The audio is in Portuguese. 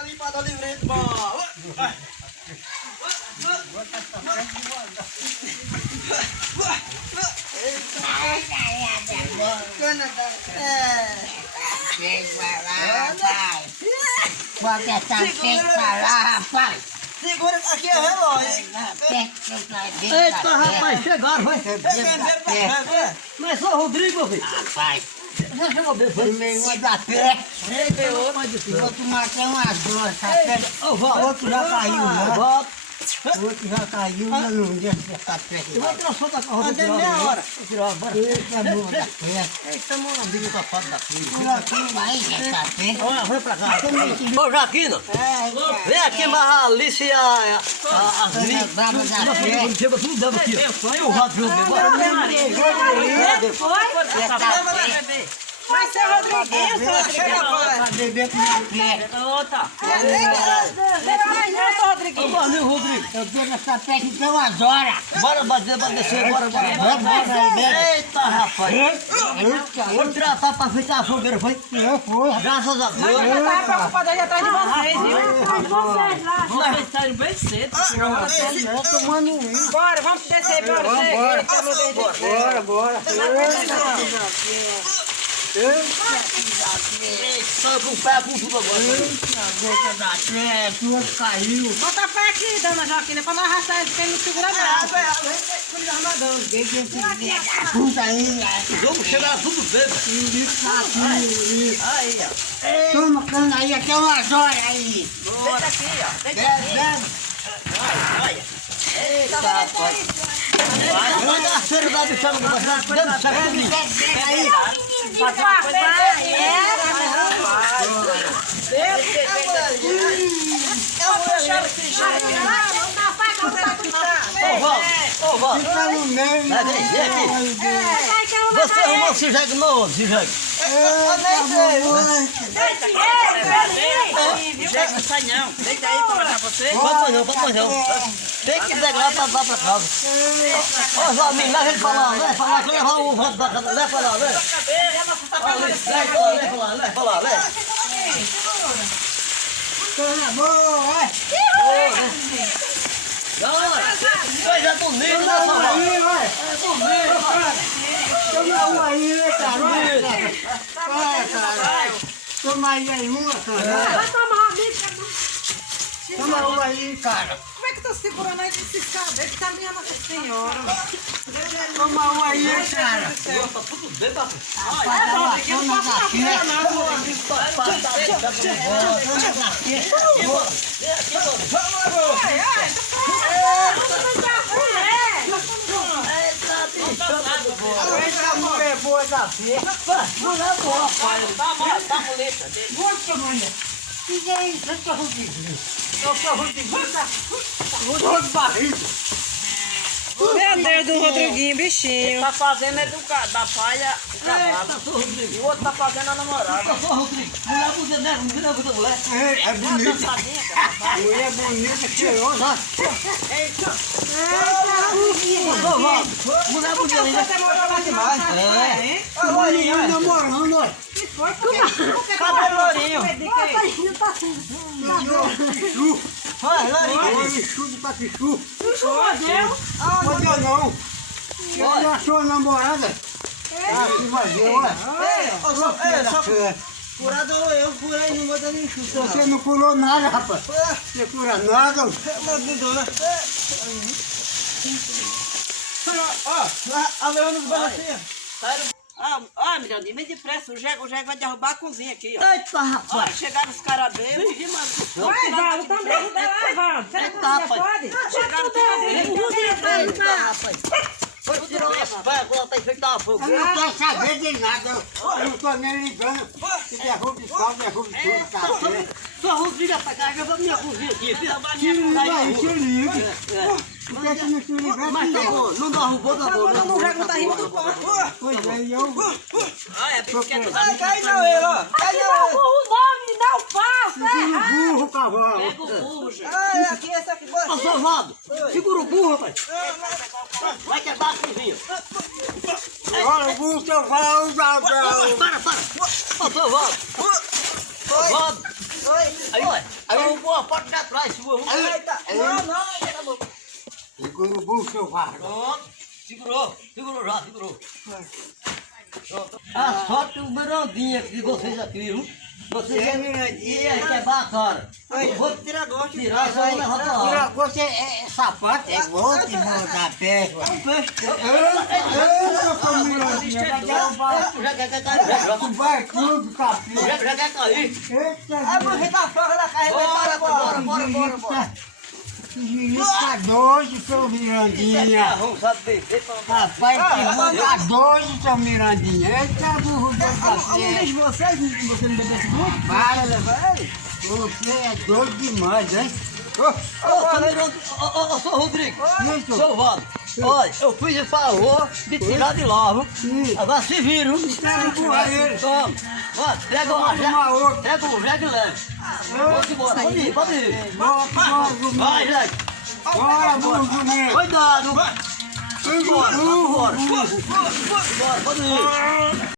Limpada livre, bom. Bota essa peça pra lá, rapaz. Segura aqui é relógio. Eita, rapaz, chegaram, vai. Mas só Rodrigo, velho. Rapaz, Já chegou bem, foi? meio uma da pé. O outro matou umas duas, o outro já caiu, né? Volta. O outro já caiu, mas não deixa essa pé. Eu vou tirar só da carroça. Andei meia hora. Vou tirar, bora. Eita, boa da pé. Eita, molambigo tapado da filha. Não vai essa pé. Olha, vem pra cá. Ô, Jaquino. Vem aqui, mas a Alice e a Gri. Brava da pé. Chega tudo dando aqui. E o rato junto, bora. Mas seu Rodriguinho, seu Pra beber com a pé. Ô, valeu, Rodrigo. Eu bebo essa pé que tem umas horas. Bora bater, bora descer, bora. Eita, rapaz. Vou tirar a tapa pra fritar a fogueira, foi? Eu fui. Graças a Deus. Eu tava preocupado aí atrás de vocês, viu? Vocês saíram bem cedo. Eu tomando um. Bora, vamos descer, bora. Bora. Sai com o pé, com tudo agora. Boca da pé, tuas caiu. Bota a pé aqui, dona Joaquina, pra não arrastar ele, porque ele não segura não. Puta aí, Vamos chegar tudo bêbado. Aí, ó. toma cana aí até umas horas aí. Deita aqui, ó. Deita aqui. Olha. Eita, rapaz. Vai dar a feira da bichada do Brasil. Dentro do saco comigo. Aí. Ô, Val. Fica no meio. Vai, vem aqui. Você arrumou o Cijeg novo, Cijeg. Gente, não sai não. Deita aí pra matar você. Pode não. Tem que pegar pra dar pra casa. Ô, Valmir, leva ele pra lá, leva pra lá, que eu levar o voto pra casa. Leva pra lá, leva. Leva pra lá. Cana boa, Coisa bonita, né, toma São aí, vai. Toma uma aí, cara. Vai, cara. Toma aí uma, cara. Toma uma aí, cara. Como é que tá segurando aí esses cabelos? Tá minha Nossa Senhora. Toma uma aí, cara. Tá tudo bem, papai. Toma da pé. Essa mulher boa da pé. Mulher boa, pai. Tá molesta dele. Nossa, mulher. Que é isso? Eu sou Rodrigo. Todo barriga. Meu Deus do Rodriguinho, Ele bichinho. tá fazendo da palha o cavalo. Eita, sou Rodrigo. E o outro tá fazendo a namorada. Eu sou Rodrigo. Mulher bonita, né? Mulher bonita, mulher. É bonita. Dançadinha, cara. Mulher bonita, cheirosa. Ô, Val, mulher bonita ainda. Demorou lá demais. Mulher namorando, olha. Cadê Lourinho? Pichu. Vai, Lourinho. Pichu de papichu. Fodeu. Pode não. Ele achou a namorada. Ah, que vazio, olha. Só Curador, eu curei, não vou dar nem chute. você não curou nada, rapaz. Você cura nada. Ó, a levando os balacinhos. Ah, Mirandinha, vem depressa. O Jego vai derrubar a cozinha aqui, ó. Eita, rapaz. Olha, chegaram os caras bêbados. Vai, Valdo, também. Vai, Valdo. Será que você pode? Chegaram todos Eita, rapaz. Foi tirar umas pérolas, ela tá enfeitada a fogo. Eu não quero saber de nada. Eu não tô nem ligando. Se derruba de pau, derruba tudo, cara. Só Rodrigo, rapaz, carrega pra minha cozinha aqui. Se liga. Por que que não se liga? Mas tá bom, não derrubou, tá bom. Não, já não tá rindo do pau. Pois é, e eu... Olha, a bicicleta Cai não, ele, ó. Cai não. O nome não passa! Segura o burro, cavalo. pega o burro, gente. Ah, aqui, essa aqui. Ô, Salvado, segura o burro, rapaz. Vai quebrar a cozinha. Olha o burro, seu Valdo. Para. Ô, Salvado. Salvado. Oi. Aí, Não, pode ficar atrás, sua. Segura o bucho, seu vardo. Pronto. Segurou já. A sorte do Mirandinha que vocês aqui, viu? Vocês é Mirandinha, que é bacana. Eu vou tirar gosto. Tirar, só vou levar pra lá. Você é sapato, é gol de da peste. Eu sou miradinha, vai derrubar. Já quer cair. Tu vai tudo, capim. Já quer cair. Eita, Você tá fora da casa. Bora. esse menino tá doido, seu Mirandinha. Vamos saber. Rapaz, que tá doido, seu Mirandinha. Eita, burro do café. Vocês não bebessem muito? Para, velho. Você é doido demais, hein? Ô, seu Rodrigo. Seu Valdo. Olha, eu fiz o favor de tirar de lá, viu? Agora se viram. Toma. Vai, pega uma jegue. Pega um jegue leve. Pode ir. Vai, jegue. Bora, burro mesmo. Cuidado. Burro. Bora, pode ir.